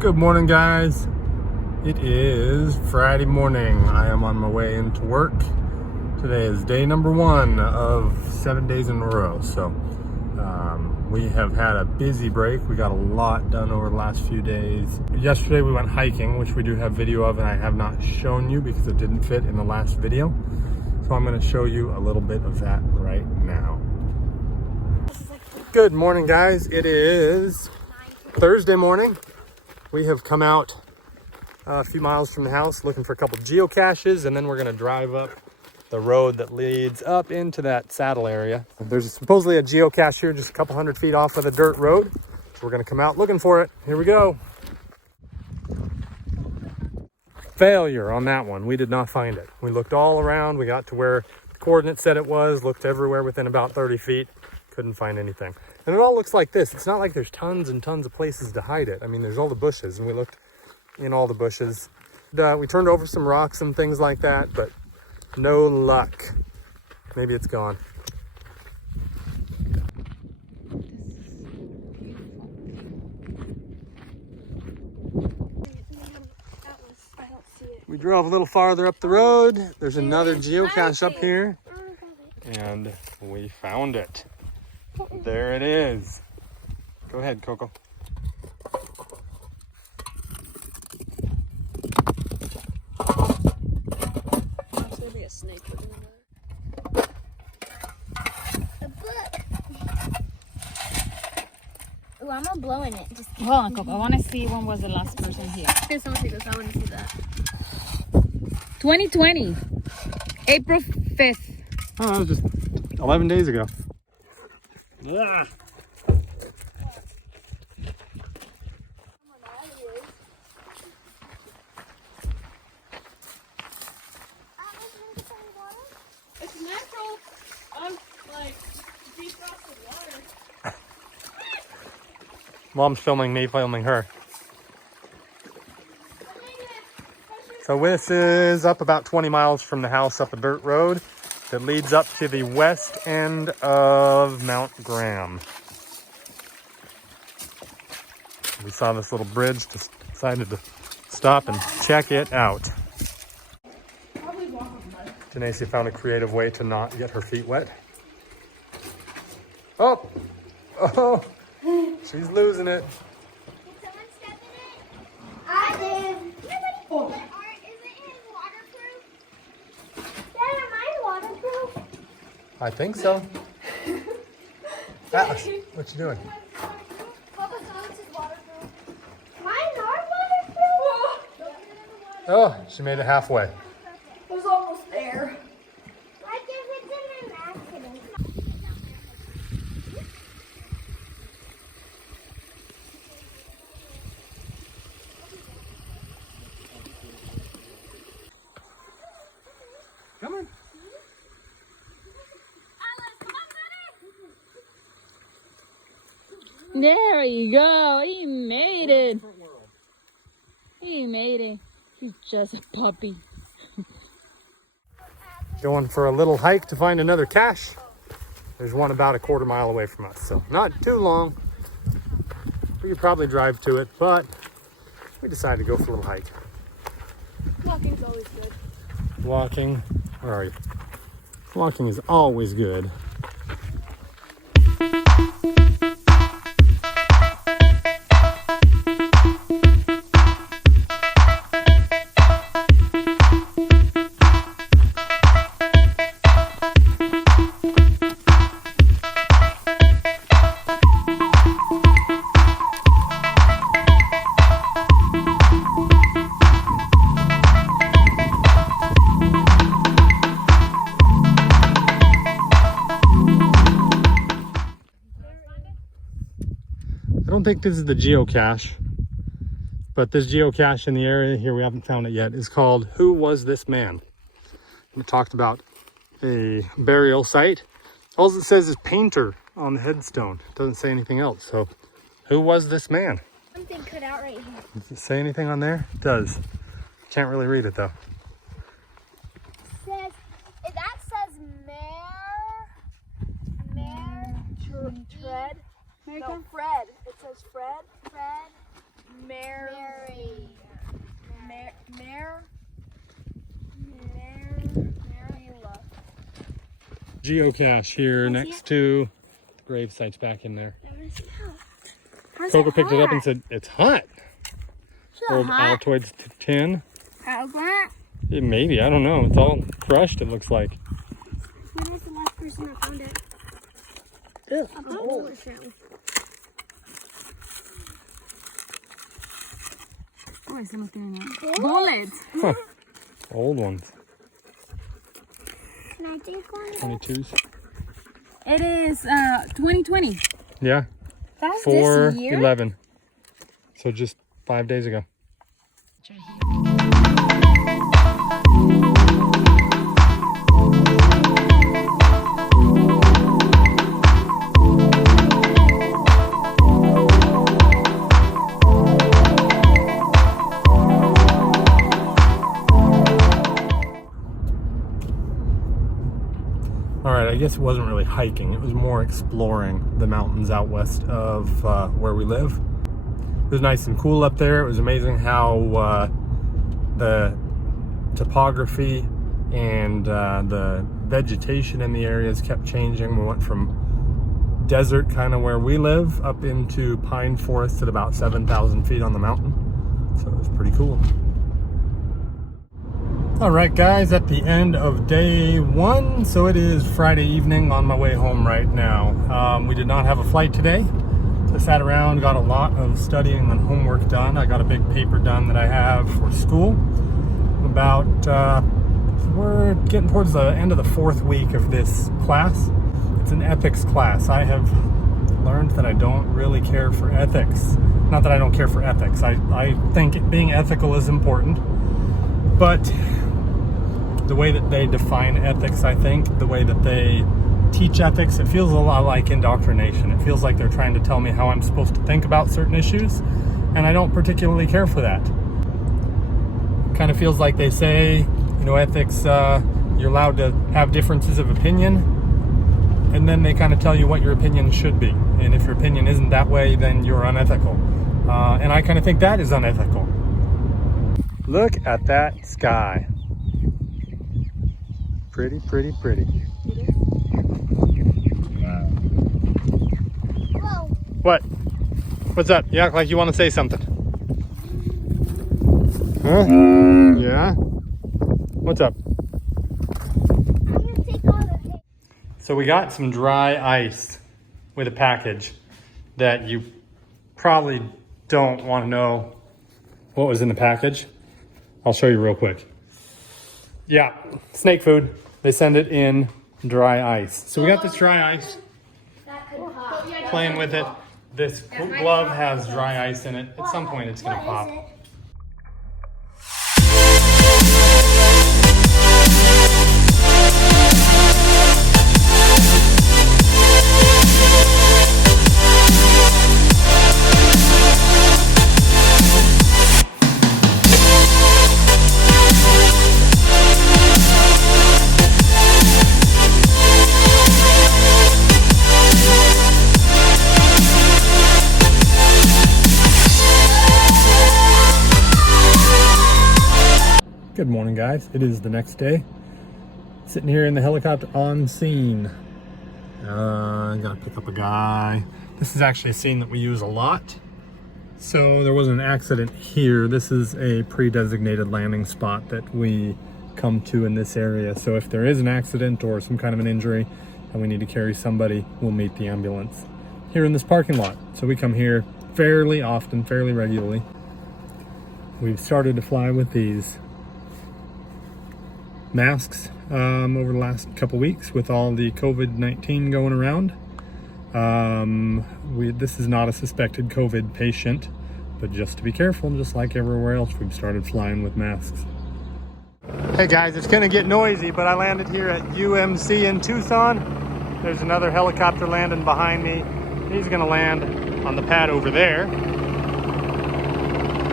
Good morning, guys. It is Friday morning. I am on my way into work. Today is day number 1 of 7 days in a row. So we have had a busy break. We got a lot done over the last few days. Yesterday we went hiking, which we do have video of, and I have not shown you because it didn't fit in the last video. So I'm going to show you a little bit of that right now. Good morning, guys. It is Thursday morning. We have come out a few miles from the house looking for a couple geocaches, and then we're going to drive up the road that leads up into that saddle area. There's supposedly a geocache here just a couple hundred feet off of the dirt road. So we're going to come out looking for it. Here we go. Failure on that one. We did not find it. We looked all around. We got to where the coordinates said it was, looked everywhere within about 30 feet. Couldn't find anything. And it all looks like this. It's not like there's tons and tons of places to hide it. I mean, there's all the bushes, and we looked in all the bushes. We turned over some rocks and things like that, but no luck. Maybe it's gone. We drove a little farther up the road. There's another geocache up here, and we found it. There it is. Go ahead, Coco. There's gonna be a snake living in there. A book. Ooh, I'm gonna blow in it. Just Hold on, Coco. I want to see when was the last person here. Here, someone take this. I want to see that. 2020, April 5th. Oh, that was just 11 days ago. Ah. It's natural. I'm like defrosted water. Mom's filming me, filming her. So this is up about 20 miles from the house up a dirt road that leads up to the west end of Mount Graham. We saw this little bridge, just decided to stop and check it out. Janacia found a creative way to not get her feet wet. Oh, oh, she's losing it. Did someone step in it? I did. Oh. Is it waterproof? Dad, am I waterproof? I think so. Atlas, what you doing? Papa Sonic's is waterproof. Mine are waterproof? Oh, she made it halfway. It was almost there. Like if it's in an accident. Come on. There you go. He made it. He made it. He's just a puppy. Going for a little hike to find another cache. There's one about a quarter mile away from us, so not too long. We could probably drive to it, but we decided to go for a little hike. Walking's always good. Walking, where are you? Walking is always good. I don't think this is the geocache, but this geocache in the area here, we haven't found it yet, is called Who Was This Man? We talked about a burial site. All it says is painter on the headstone. It doesn't say anything else. So who was this man? Something cut out right here. Does it say anything on there? It does. Can't really read it though. That says Tread. No, Fred. It says Fred. Mayor geocache here next to the grave sites back in there. Coco picked it up and said, it's hot. Old Altoids tin. Yeah, maybe, I don't know. It's all crushed, it looks like. When was the last person that found it? Ugh. A bubble sound. Oh, estamos teniendo bullets. Huh. Old ones. Can I take one? 22s. It is 2020. Yeah. That's this year? 4/11. So just 5 days ago. All right, I guess it wasn't really hiking. It was more exploring the mountains out west of where we live. It was nice and cool up there. It was amazing how the topography and the vegetation in the areas kept changing. We went from desert, kind of where we live, up into pine forest at about 7,000 feet on the mountain. So it was pretty cool. All right, guys, at the end of day one. So it is Friday evening, on my way home right now. We did not have a flight today. I sat around, got a lot of studying and homework done. I got a big paper done that I have for school about, we're getting towards the end of the 4th week of this class. It's an ethics class. I have learned that I don't really care for ethics. Not that I don't care for ethics. I think being ethical is important, but the way that they define ethics, I think, the way that they teach ethics, it feels a lot like indoctrination. It feels like they're trying to tell me how I'm supposed to think about certain issues, and I don't particularly care for that. It kind of feels like they say, you know, ethics, you're allowed to have differences of opinion, and then they kind of tell you what your opinion should be. And if your opinion isn't that way, then you're unethical. And I kind of think that is unethical. Look at that sky. Pretty, pretty, pretty. Whoa. What? What's up? You act like you want to say something. Huh? Yeah? What's up? I'm gonna take all of it. So we got some dry ice with a package that you probably don't want to know what was in the package. I'll show you real quick. Yeah, snake food. They send it in dry ice. So we got this dry ice, That could pop. playing with it. This glove has dry ice in it. At some point it's gonna pop. What is it? Good morning, guys. It is the next day. Sitting here in the helicopter on scene. I gotta pick up a guy. This is actually a scene that we use a lot. So there was an accident here. This is a pre-designated landing spot that we come to in this area. So if there is an accident or some kind of an injury and we need to carry somebody, we'll meet the ambulance here in this parking lot. So we come here fairly often, fairly regularly. We've started to fly with these masks over the last couple weeks with all the COVID-19 going around. This is not a suspected COVID patient, but just to be careful, just like everywhere else, we've started flying with masks. Hey guys, it's gonna get noisy, but I landed here at UMC in Tucson. There's another helicopter landing behind me. He's gonna land on the pad over there.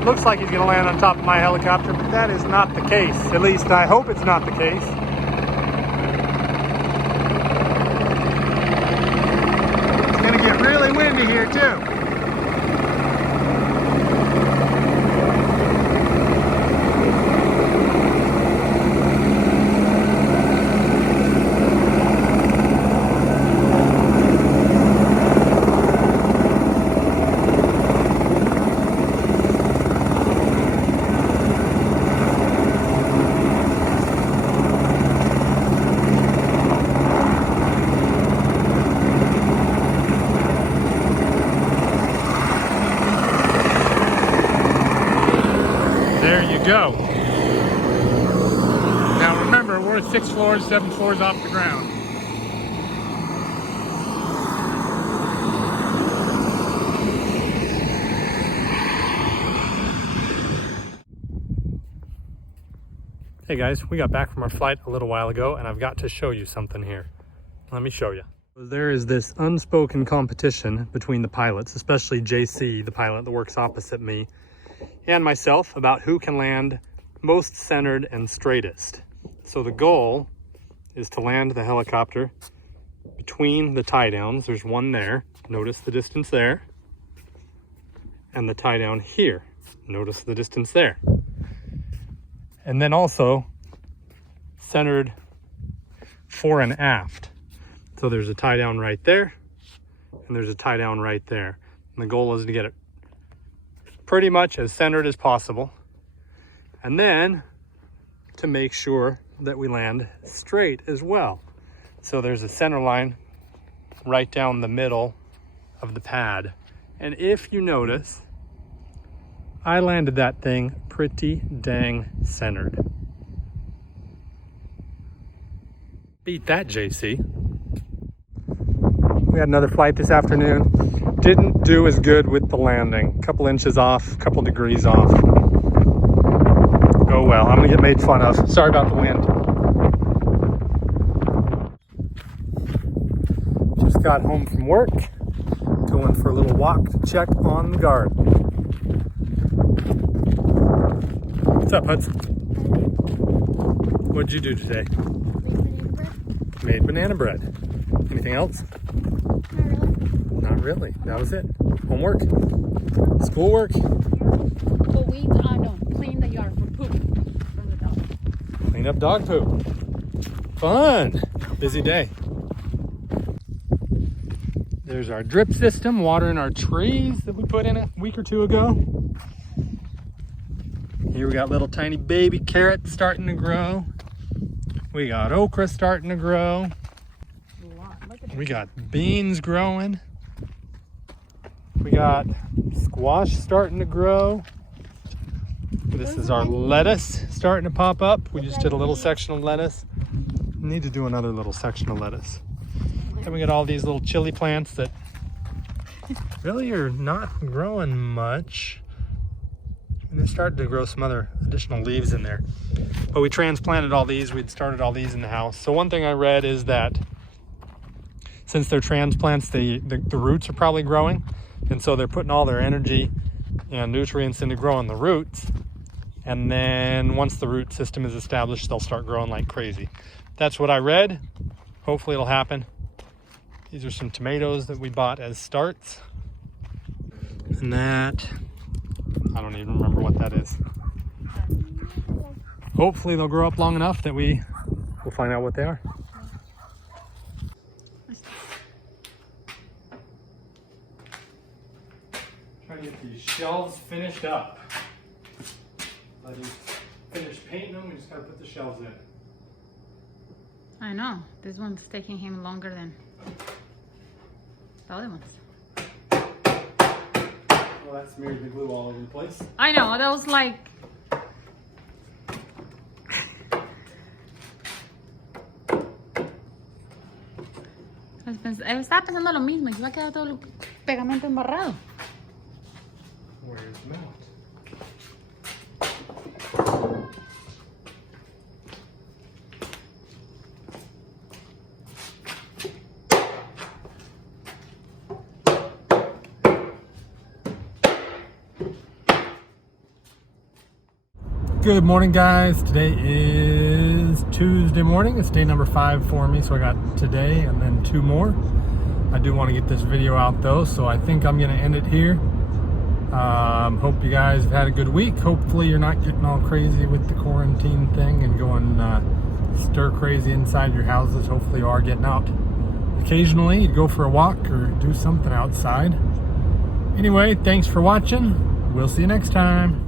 Looks like he's gonna land on top of my helicopter, but that is not the case. At least I hope it's not the case. It's gonna get really windy here too. There you go. Now remember, we're 6 floors, 7 floors off the ground. Hey guys, we got back from our flight a little while ago and I've got to show you something here. Let me show you. There is this unspoken competition between the pilots, especially JC, the pilot that works opposite me, and myself about who can land most centered and straightest. So the goal is to land the helicopter between the tie downs. There's one there. Notice the distance there. And the tie down here. Notice the distance there. And then also centered fore and aft. So there's a tie down right there, and there's a tie down right there. And the goal is to get it pretty much as centered as possible. And then to make sure that we land straight as well. So there's a center line right down the middle of the pad. And if you notice, I landed that thing pretty dang centered. Beat that, JC. We had another flight this afternoon. Didn't do as good with the landing. A couple inches off, a couple degrees off. Oh well, I'm gonna get made fun of. Sorry about the wind. Just got home from work. Going for a little walk to check on the garden. What's up, Hudson? What'd you do today? Made banana bread. Anything else? Not really. That was it. Homework? Schoolwork? But we clean the yard for poop from the dog. Clean up dog poop. Fun. Busy day. There's our drip system, watering our trees that we put in a week or two ago. Here we got little tiny baby carrots starting to grow. We got okra starting to grow. We got beans growing. We got squash starting to grow. This is our lettuce starting to pop up. We just did a little section of lettuce. We need to do another little section of lettuce. Then we got all these little chili plants that really are not growing much. And they're starting to grow some other additional leaves in there. But we transplanted all these. We'd started all these in the house. So one thing I read is that since they're transplants, the roots are probably growing. And so they're putting all their energy and nutrients into growing the roots. And then once the root system is established, they'll start growing like crazy. That's what I read. Hopefully it'll happen. These are some tomatoes that we bought as starts. And that, I don't even remember what that is. Hopefully they'll grow up long enough that we'll find out what they are. Trying to get these shelves finished up. I just finished painting them, we just gotta put the shelves in. I know. This one's taking him longer than the other ones. Well, that smeared the glue all over the place. I know, that was like... Estaba pensando lo mismo, y iba a quedar todo el pegamento embarrado. Where's Matt? Good morning, guys. Today is Tuesday morning. It's day number 5 for me, so I got today and then 2 more. I do want to get this video out though, so I think I'm going to end it here. Hope you guys have had a good week. Hopefully you're not getting all crazy with the quarantine thing and going stir crazy inside your houses. Hopefully you are getting out occasionally. You go for a walk or do something outside. Anyway, thanks for watching. We'll see you next time.